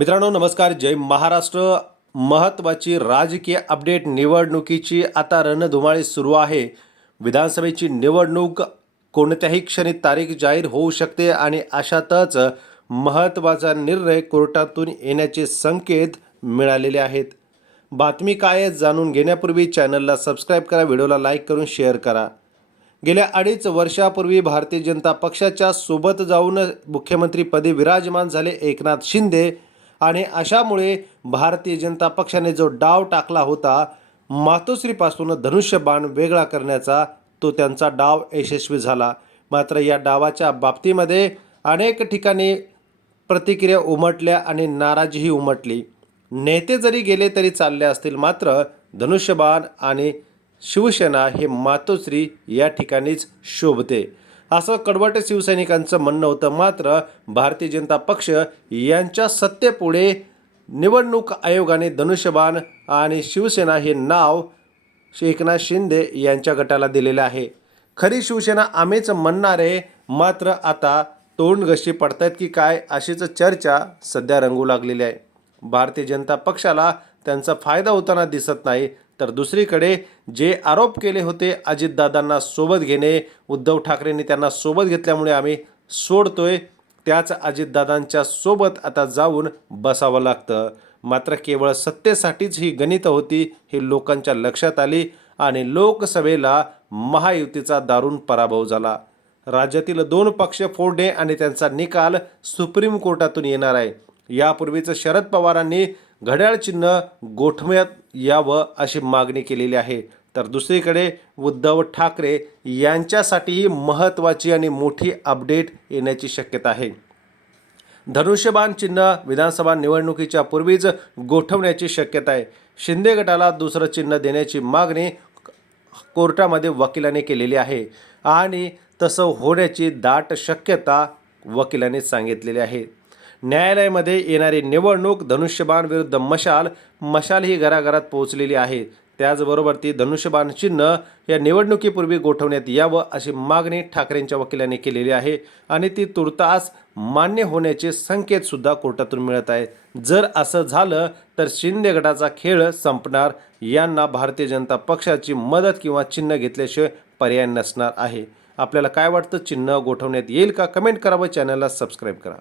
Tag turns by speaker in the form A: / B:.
A: मित्रांनो नमस्कार. जय महाराष्ट्र. महत्त्वाची राजकीय अपडेट निवडणुकीची आता रणधुमाळी सुरू आहे. विधानसभेची निवडणूक कोणत्याही क्षणी तारीख जाहीर होऊ शकते आणि अशातच महत्त्वाचा निर्णय कोर्टातून येण्याचे संकेत मिळालेले आहेत. बातमी काय जाणून घेण्यापूर्वी चॅनलला सबस्क्राईब करा व्हिडिओला लाईक करून शेअर करा. गेल्या अडीच वर्षापूर्वी भारतीय जनता पक्षाच्या सोबत जाऊन मुख्यमंत्रीपदी विराजमान झाले एकनाथ शिंदे. आणि अशामुळे भारतीय जनता पक्षाने जो डाव टाकला होता मातोश्रीपासून धनुष्यबाण वेगळा करण्याचा तो त्यांचा डाव यशस्वी झाला. मात्र या डावाच्या बाबतीमध्ये अनेक ठिकाणी प्रतिक्रिया उमटल्या आणि नाराजीही उमटली. नेते जरी गेले तरी चालले असतील मात्र धनुष्यबाण आणि शिवसेना हे मातोश्री या ठिकाणीच शोभते. असं कडवट शिवसैनिकांचं म्हणणं होतं. मात्र भारतीय जनता पक्ष यांच्या सत्तेपुढे निवडणूक आयोगाने धनुष्यबाण आणि शिवसेना हे नाव एकनाथ शिंदे यांच्या गटाला दिलेले आहे. खरी शिवसेना आम्हीच म्हणणारे मात्र आता तोंड गशी पडतायत की काय अशीच चर्चा सध्या रंगू लागलेली आहे. भारतीय जनता पक्षाला त्यांचा फायदा होताना दिसत नाही. तर दुसरीकडे जे आरोप केले होते अजितदादांना सोबत घेणे उद्धव ठाकरेंनी त्यांना सोबत घेतल्यामुळे आम्ही सोडतोय त्याच अजितदादांच्या सोबत आता जाऊन बसावं लागतं. मात्र केवळ सत्तेसाठीच ही गणितं होती हे लोकांच्या लक्षात आली आणि लोकसभेला महायुतीचा दारुण पराभव झाला. राज्यातील दोन पक्ष फोडणे आणि त्यांचा निकाल सुप्रीम कोर्टातून येणार आहे. यापूर्वीच शरद पवारांनी घड्याळ चिन्ह गोठवण्यात यावं अशी मागणी केलेली आहे. तर दुसरीकडे उद्धव ठाकरे यांच्यासाठीही महत्त्वाची आणि मोठी अपडेट येण्याची शक्यता आहे. धनुष्यबाण चिन्ह विधानसभा निवडणुकीच्या पूर्वीच गोठवण्याची शक्यता आहे. शिंदे गटाला दुसरं चिन्ह देण्याची मागणी कोर्टामध्ये वकिलाने केलेली आहे आणि तसं होण्याची दाट शक्यता वकिलाने सांगितलेली आहे. न्यायालयामध्ये येणारी निवडणूक धनुष्यबाण विरुद्ध मशाल मशाल ही घराघरात पोहोचलेली आहे. त्याचबरोबर ती धनुष्यबाण चिन्ह या निवडणुकीपूर्वी गोठवण्यात यावं अशी मागणी ठाकरेंच्या वकिलांनी केलेली आहे आणि ती तुर्तास मान्य होण्याचे संकेतसुद्धा कोर्टातून मिळत आहे. जर असं झालं तर शिंदे गटाचा खेळ संपणार यांना भारतीय जनता पक्षाची मदत किंवा चिन्ह घेतल्याशिवाय पर्याय नसणार आहे. आपल्याला काय वाटतं? चिन्ह गोठवण्यात येईल का? कमेंट करा व चॅनलला सबस्क्राईब करा.